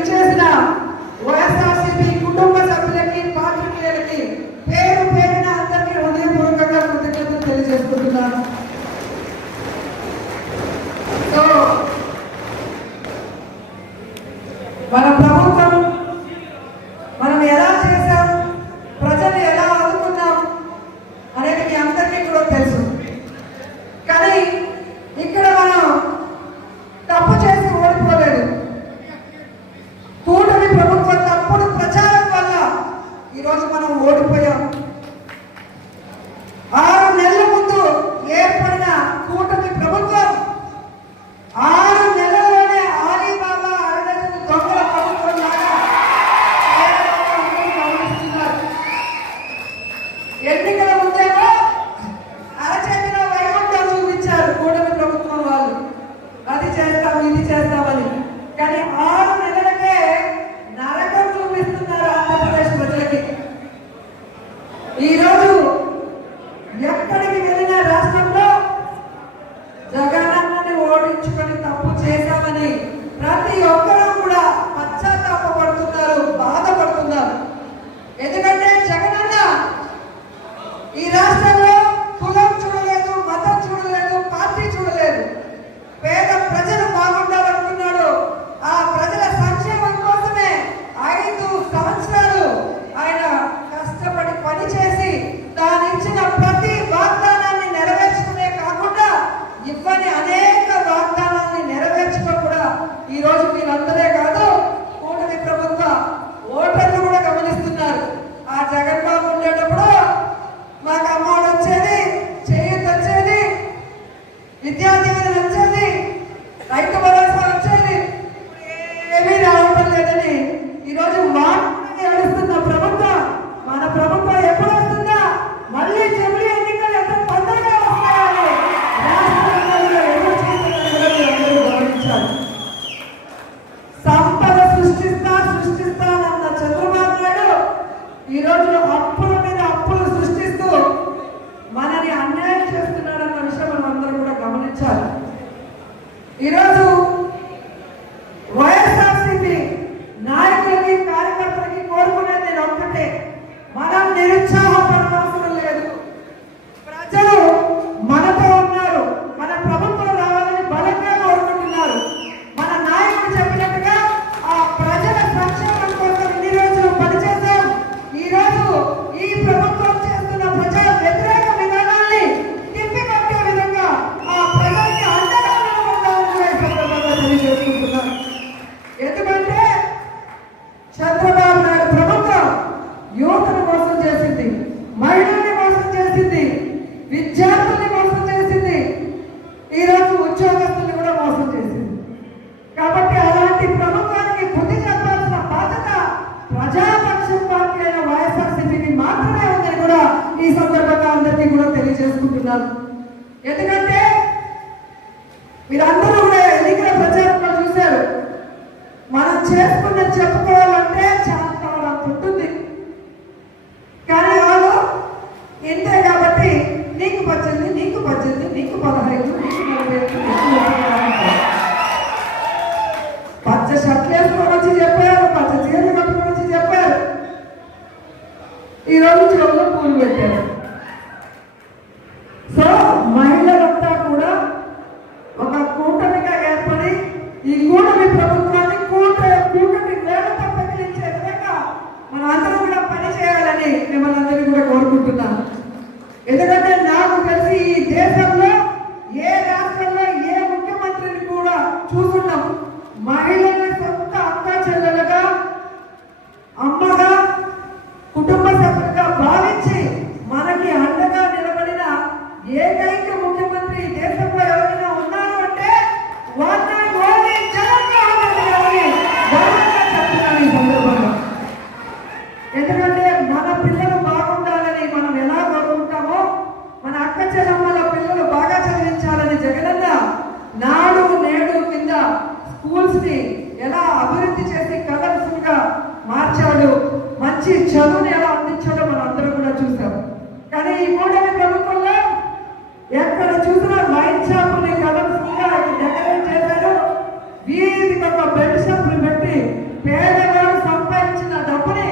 ఇచ్చేసిన ఓడిపోయి ఈ కూటమి ప్రభుత్వంలో ఎక్కడ చూసినా వైన్ షాపుని కలర్ఫుల్గా డెకరేట్ చేశారు. వీధికి ఒక బెడ్ పెట్టి పేదవాడు సంపాదించిన డబ్బుని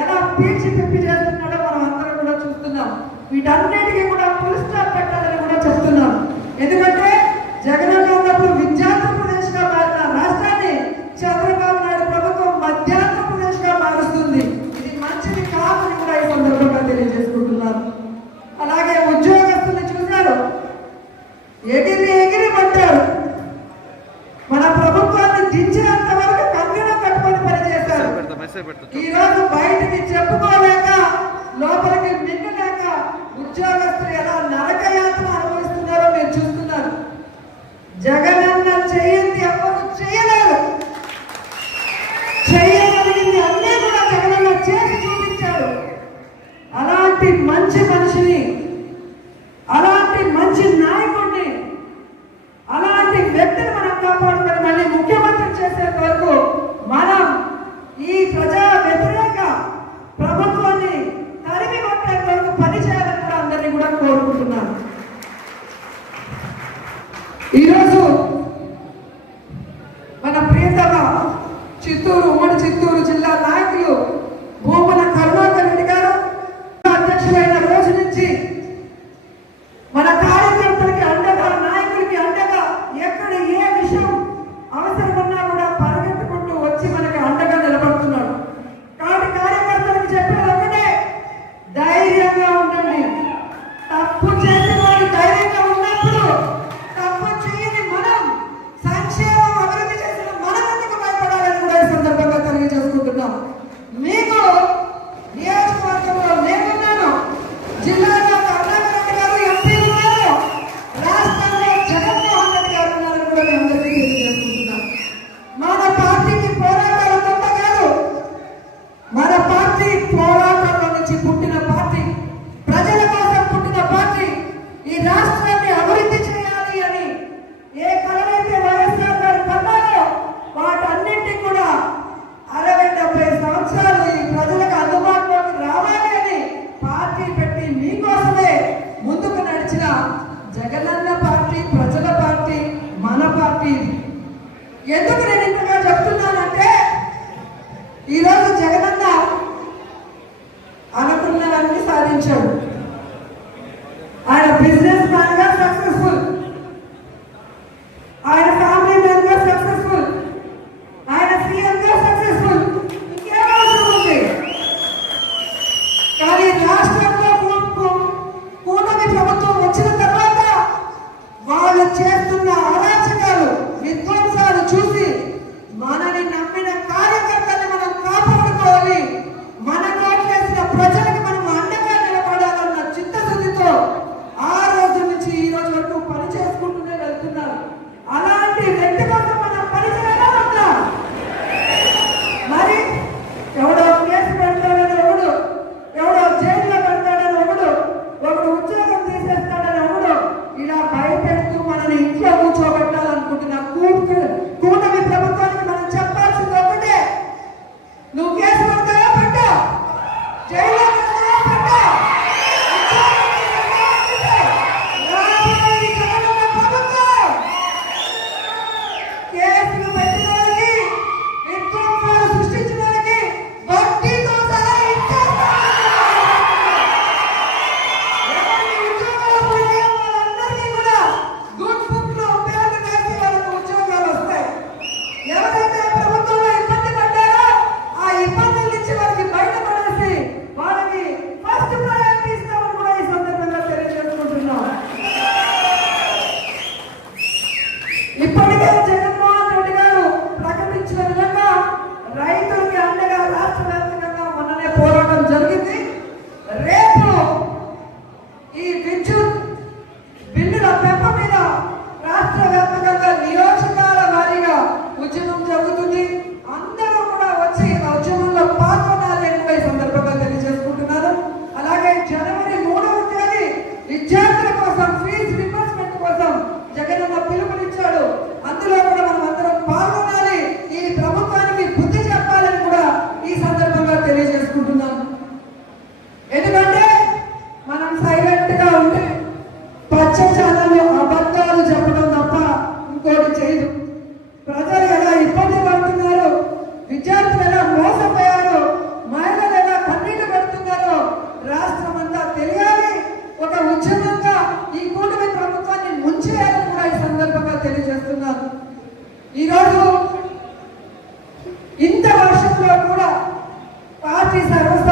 ఎలా పీల్చి పిప్పి చేస్తున్నాడో మనం అందరం కూడా చూస్తున్నాం. వీటన్నిటికీ కూడా పులిస్టాప్ పెట్టాలని కూడా చెప్తున్నాం. ఎందుకంటే జగనన్న జగనన్న పార్టీ ప్రజల పార్టీ మన పార్టీ. ఎందుకు నేను ఇంతగా చెప్తున్నానంటే ఈరోజు జగన్ సైలెంట్గా ఉంటే పచ్చ ఛానల్లో అబద్ధాలు చెప్పడం తప్ప ఇంకోటి చేయదు. ప్రజలు ఎలా ఇబ్బంది పడుతున్నారో విద్యార్థులు ఎలా మోసపోయారో మహిళలు ఎలా కన్నీళ్ళు పెడుతున్నారో రాష్ట్రం అంతా తెలియాలి. ఒక ఉద్యమంగా ఈ కూటమి ప్రభుత్వాన్ని ముంచేయాలని కూడా ఈ సందర్భంగా తెలియజేస్తున్నారు ఈరోజు ఇంత వర్షంలో కూడా పార్టీ సర్వస్థ